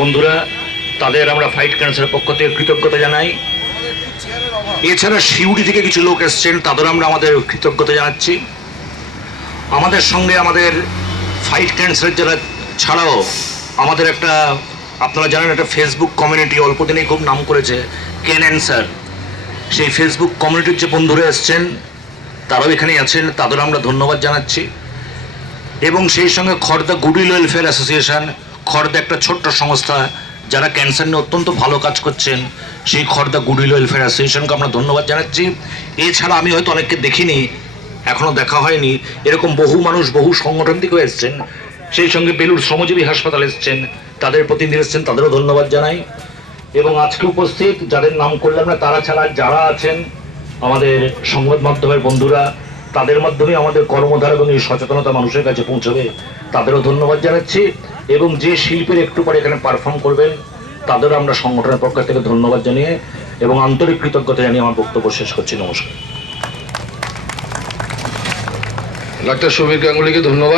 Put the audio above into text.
বন্ধুরা তাদের আমরা ফাইট ক্যান্সারের পক্ষ থেকে কৃতজ্ঞতা জানাই। এছাড়া শিউড়ি থেকে কিছু লোক এসছেন, তাদের আমরা আমাদের কৃতজ্ঞতা জানাচ্ছি। আমাদের সঙ্গে আমাদের ফাইট ক্যান্সারের যারা ছাড়াও আমাদের একটা, আপনারা জানেন, একটা ফেসবুক কমিউনিটি অল্প দিনেই খুব নাম করেছে, ক্যান অ্যান্সার। সেই ফেসবুক কমিউনিটির যে বন্ধুরা এসছেন তারাও এখানেই আছেন, তাদের আমরা ধন্যবাদ জানাচ্ছি। এবং সেই সঙ্গে Khardah goodwill welfare association, Khardah একটা ছোট্ট সংস্থা যারা ক্যান্সার নিয়ে অত্যন্ত ভালো কাজ করছেন, সেই খড়দা গুডউইল ওয়েলফেয়ার অ্যাসোসিয়েশনকে আমরা ধন্যবাদ জানাচ্ছি। এছাড়া আমি হয়তো অনেককে দেখিনি, এখনও দেখা হয়নি, এরকম বহু মানুষ বহু সংগঠন থেকেও এসছেন। সেই সঙ্গে বেলুড় শ্রমজীবী হাসপাতাল এসছেন, তাদের প্রতিনিধি এসছেন, তাদেরও ধন্যবাদ জানাই। এবং আজকে উপস্থিত যাদের নাম করলাম না, তারা ছাড়া যারা আছেন আমাদের সংবাদ মাধ্যমের বন্ধুরা, তাদের মাধ্যমে আমাদের কর্মধারা এবং এই সচেতনতা মানুষের কাছে পৌঁছবে, তাদেরও ধন্যবাদ জানাচ্ছি। এবং যে শিল্পীর একটু পরে এখানে পারফর্ম করবেন তাদেরও আমরা সংগঠনের পক্ষ থেকে ধন্যবাদ জানিয়ে এবং আন্তরিক কৃতজ্ঞতা জানিয়ে আমার বক্তব্য শেষ করছি। নমস্কার। ডাক্তার সমীর গাঙ্গুলিকে ধন্যবাদ।